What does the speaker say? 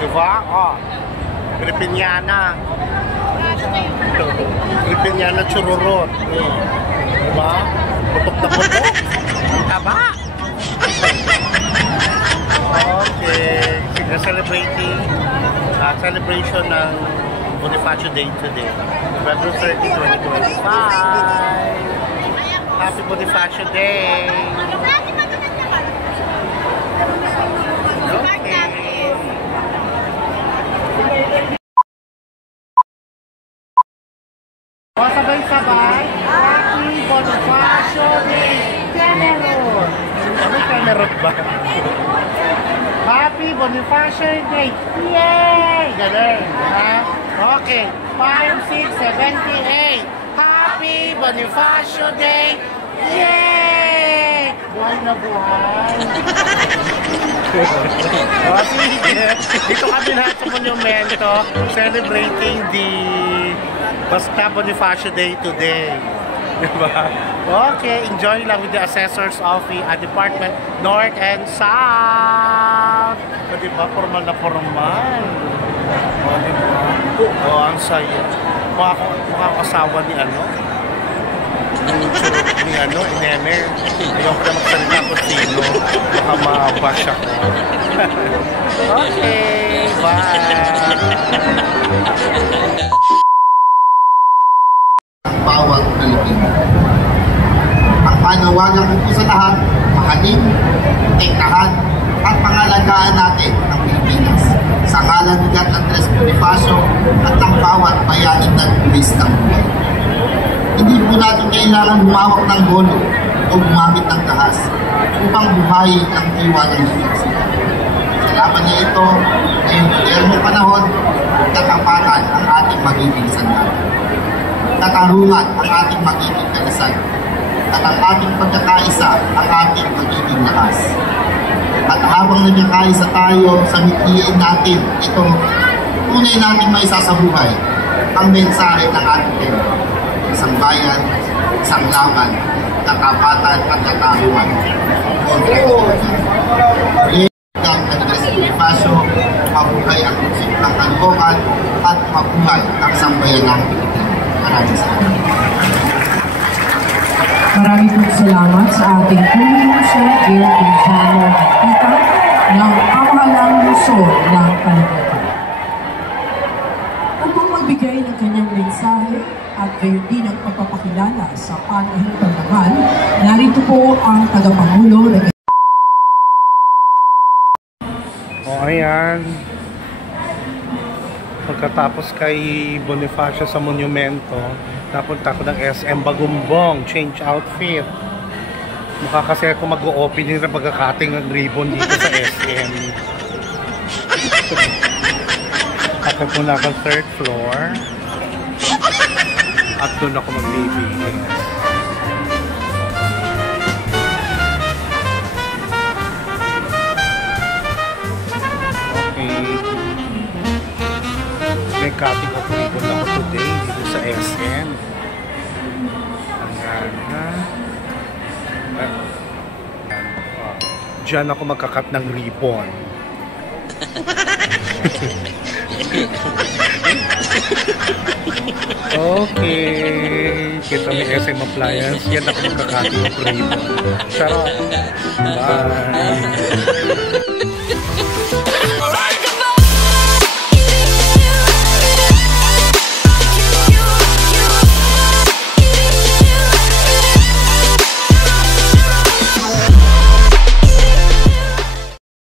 Diba? Oh, Filipiniana. Filipiniana chururot. Diba? Putok na putok. Taba? Okay. Celebrating celebration ng Bonifacio Day today. November 30, 2025. Happy Bonifacio Day! O, sabay-sabay. Happy Bonifacio Day! Camerot! Ano Camerot ba? Happy Bonifacio Day! Yay! Galing! Okay. 5, 6, 78. Happy Bonifacio Day! Yay! Buhay na buhay! O, sige. Dito kami lahat sa monumento celebrating the Basta Bonifacio Day today. Diba? Okay, enjoy lang with the Assessor's Office at Department North and South. O, diba? Formal na formal. O, diba? O, ang saya. Makakasawa ni ano? Ni ano? Nene. Ayoko na magsalita kung sino. Baka mabash ako. Okay, bye! Bawat Pilipino. Ang panawagan ko po sa lahat, mahalin, protektahan, at pangalagaan natin ang Pilipinas sa ngalan ni God Andres Bonifacio at ng bawat bayaning nagpulis ng buhay. Hindi po natin kailangan humawak ng bolo o gumamit ng tahas upang buhayin ang diwa ng Diyos. Sa laban niya ito, ngayong modernong panahon, katapatan ang ating magiging sandata. Katarungan ang ating magiging kalasan at ang ating pagkakaisa ang ating magiging lakas. At habang nagkakaisa tayo sa mithiin natin ito, tunay natin maisasabuhay ang mensahe ng ating tempo. Isang bayan, isang laban, katapatan at katarungan. God Andres Bonifacio, mabuhay ang simpleng kalooban at mabuhay ang sambayanang Pilipino. Maraming salamat. Maraming salamat sa ating Pulong Sir Gil Quintano Tita ng pamahalang lungsod ng Kaloocan. Upang magbigay ng kanyang mensahe at gayon din ang pagpapakilala sa panahing pagmamahal, narito po ang tagapangulo na ayan. Pagkatapos kay Bonifacio sa monumento, napunta ko ng SM Bagumbong, change outfit. Mukha kasi ako mag-o-opening na pagkakating ng ribbon dito sa SM. Ako po na akong third floor. At doon ako mag-baby. May cutting of ribbon ako today dito sa SM. Ayan na. Diyan ako magkakat ng ribbon. Okay. Kita may SM appliance. Yan ako magkakating of ribbon. Charot. Bye.